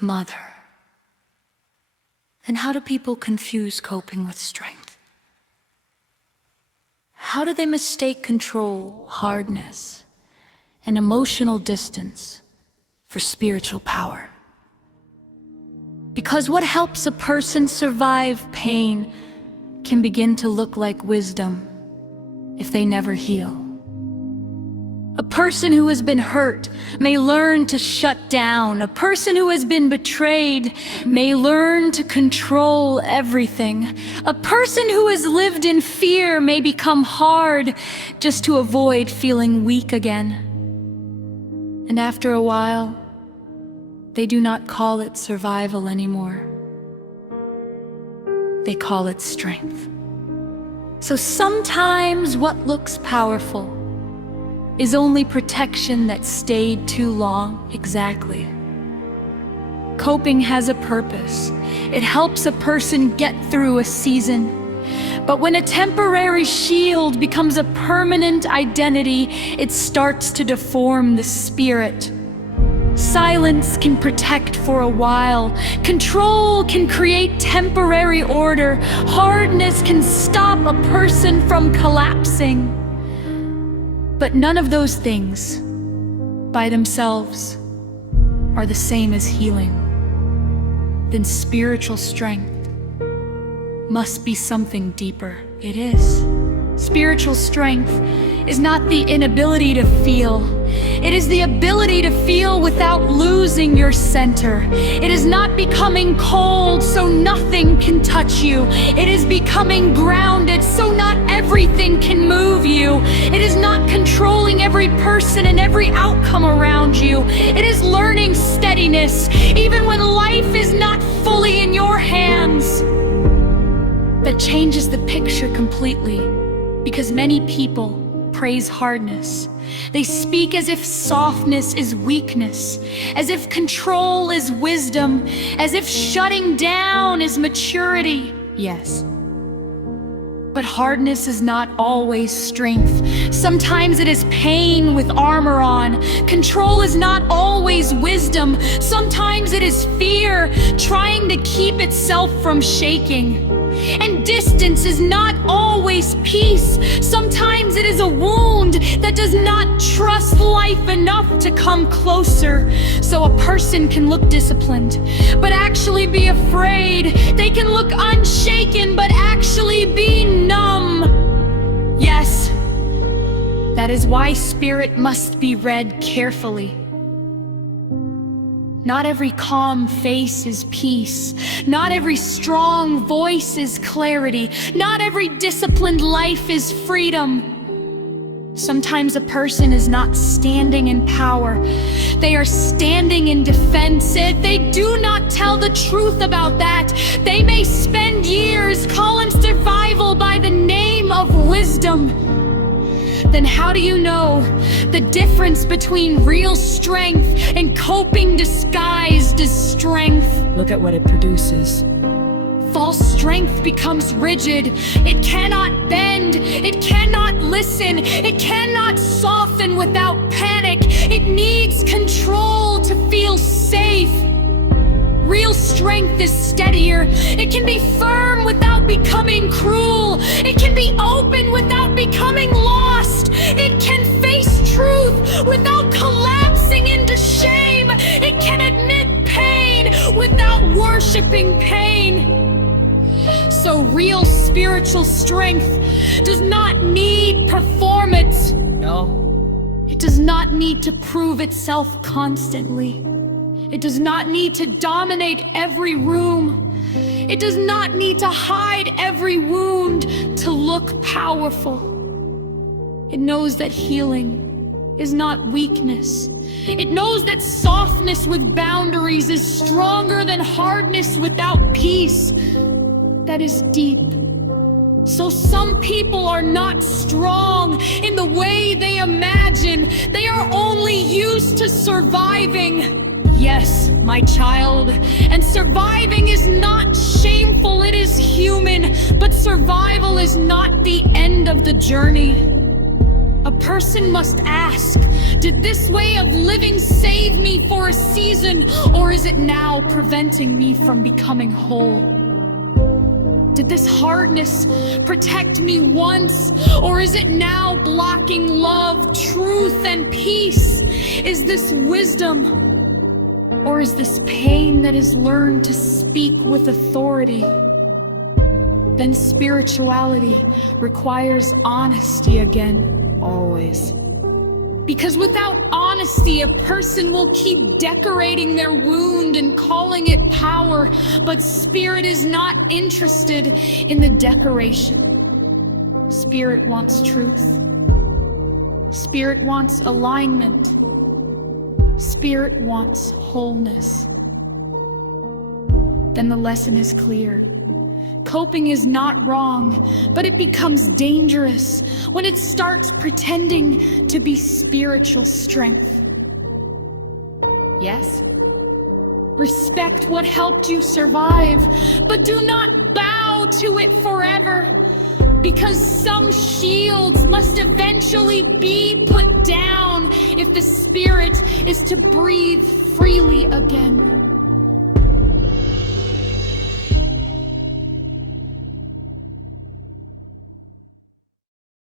mother. And how do people confuse coping with strength? How do they mistake control, hardness, and emotional distance for spiritual power? Because what helps a person survive pain can begin to look like wisdom if they never heal. A person who has been hurt may learn to shut down. A person who has been betrayed may learn to control everything. A person who has lived in fear may become hard just to avoid feeling weak again. And after a while, they do not call it survival anymore. They call it strength. So sometimes what looks powerful is only protection that stayed too long. Exactly. Coping has a purpose. It helps a person get through a season. But when a temporary shield becomes a permanent identity, it starts to deform the spirit. Silence can protect for a while. Control can create temporary order. Hardness can stop a person from collapsing. But none of those things, by themselves, are the same as healing. Then spiritual strength must be something deeper. It is. Spiritual strength is not the inability to feel. It is the ability to feel without losing your center. It is not becoming cold so nothing can touch you. It is becoming grounded so not everything can move you. It is not controlling every person and every outcome around you. It is learning steadiness even when life is not fully in your hands. That changes the picture completely, because many people praise hardness. They speak as if softness is weakness, as if control is wisdom, as if shutting down is maturity. Yes. But hardness is not always strength. Sometimes it is pain with armor on. Control is not always wisdom. Sometimes it is fear trying to keep itself from shaking. And distance is not always peace. Sometimes it is a wound that does not trust life enough to come closer. So a person can look disciplined, but actually be afraid. They can look unshaken, but actually be numb. Yes, that is why spirit must be read carefully. Not every calm face is peace. Not every strong voice is clarity. Not every disciplined life is freedom. Sometimes a person is not standing in power. They are standing in defense. If they do not tell the truth about that, they may spend years calling survival by the name of wisdom. Then how do you know the difference between real strength and coping disguised as strength? Look at what it produces. False strength becomes rigid. It cannot bend. It cannot listen. It cannot soften without panic. It needs control to feel safe. Real strength is steadier. It can be firm without becoming cruel. It can be open without becoming lost. It can face truth without collapsing into shame. It can admit pain without worshiping pain. So real spiritual strength does not need performance. No. It does not need to prove itself constantly. It does not need to dominate every room. It does not need to hide every wound to look powerful. It knows that healing is not weakness. It knows that softness with boundaries is stronger than hardness without peace. That is deep. So some people are not strong in the way they imagine. They are only used to surviving. Yes, my child, and surviving is not shameful, it is human, but survival is not the end of the journey. A person must ask, did this way of living save me for a season, or is it now preventing me from becoming whole? Did this hardness protect me once, or is it now blocking love, truth, and peace? Is this wisdom, or is this pain that is learned to speak with authority? Then spirituality requires honesty again, always. Because without honesty, a person will keep decorating their wound and calling it power, but spirit is not interested in the decoration. Spirit wants truth. Spirit wants alignment. Spirit wants wholeness. Then the lesson is clear. Coping is not wrong, but it becomes dangerous when it starts pretending to be spiritual strength. Yes? Respect what helped you survive, but do not bow to it forever, because some shields must eventually be put down if the spirit is to breathe freely again.